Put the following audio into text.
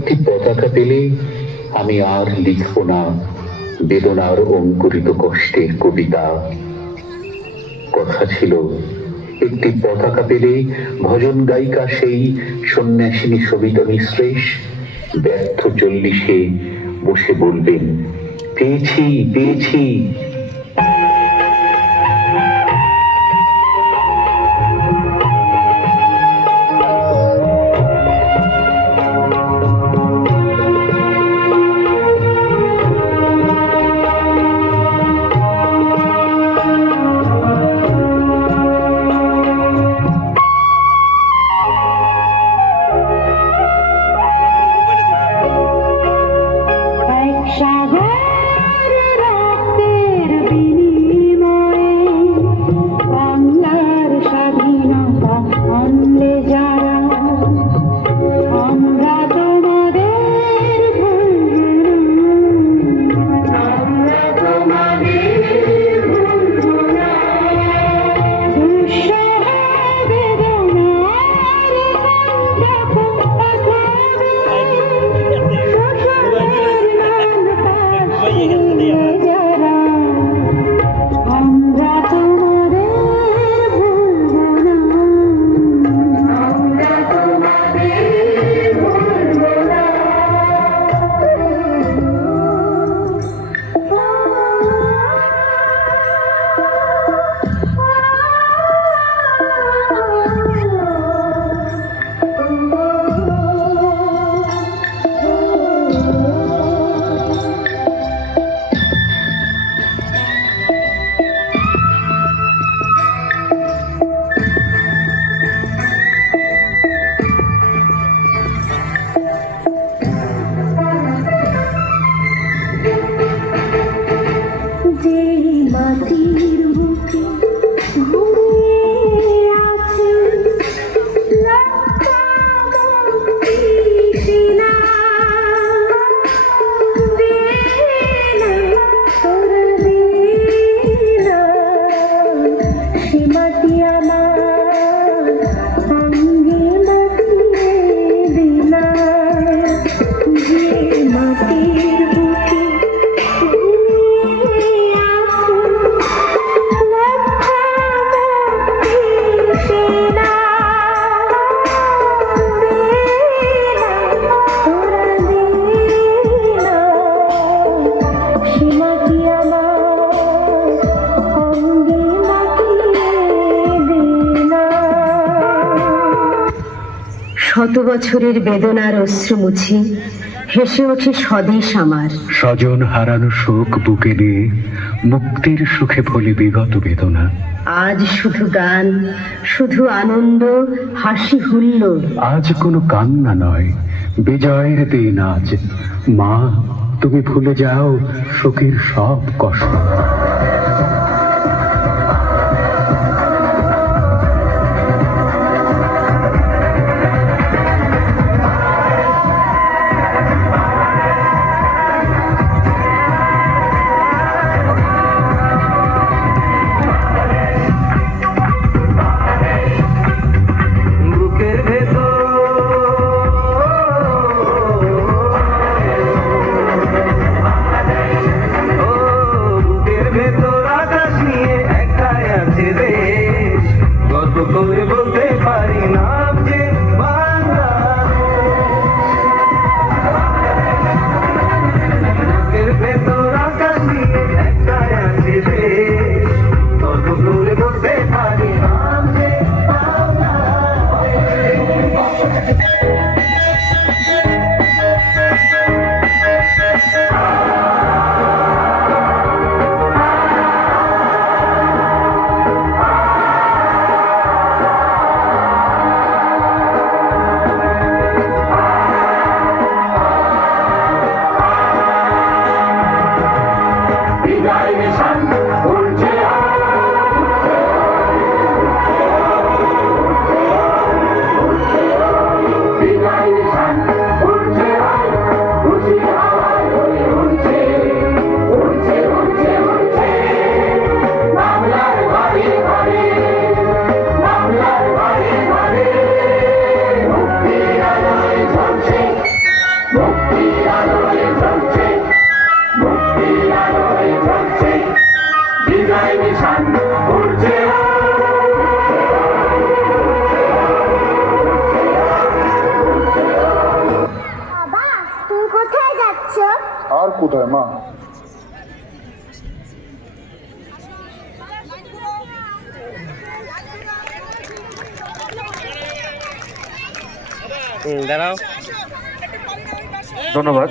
পতাকা পেলে আমি আর লিখব না। বেদনার অঙ্কুরিত কষ্টের কবিতা। কথা ছিল, একটি পতাকা পেলে ভজন গায়িকা সেই সন্ন্যাসিনী সবিতা মিশ্রেশ ব্যর্থ চল্লিশে বসে বলবেন, পেয়েছি পেয়েছি। শত বছরের বেদনার অশ্রু মুছি হেসে ওঠে স্বদেশ আমার। স্বজন হারানো শোক বুকে নিয়ে মুক্তির সুখে ভোলে বিগত বেদনা। আজ শুধু গান শুধু আনন্দ হাসি হুল্লোড়। আজ কোনো কান্না নয় বিজয়ের দিন আজ। মা তুমি ভুলে যাও শোকের সব কষ্ট। মা। দাঁড়াও। ধন্যবাদ।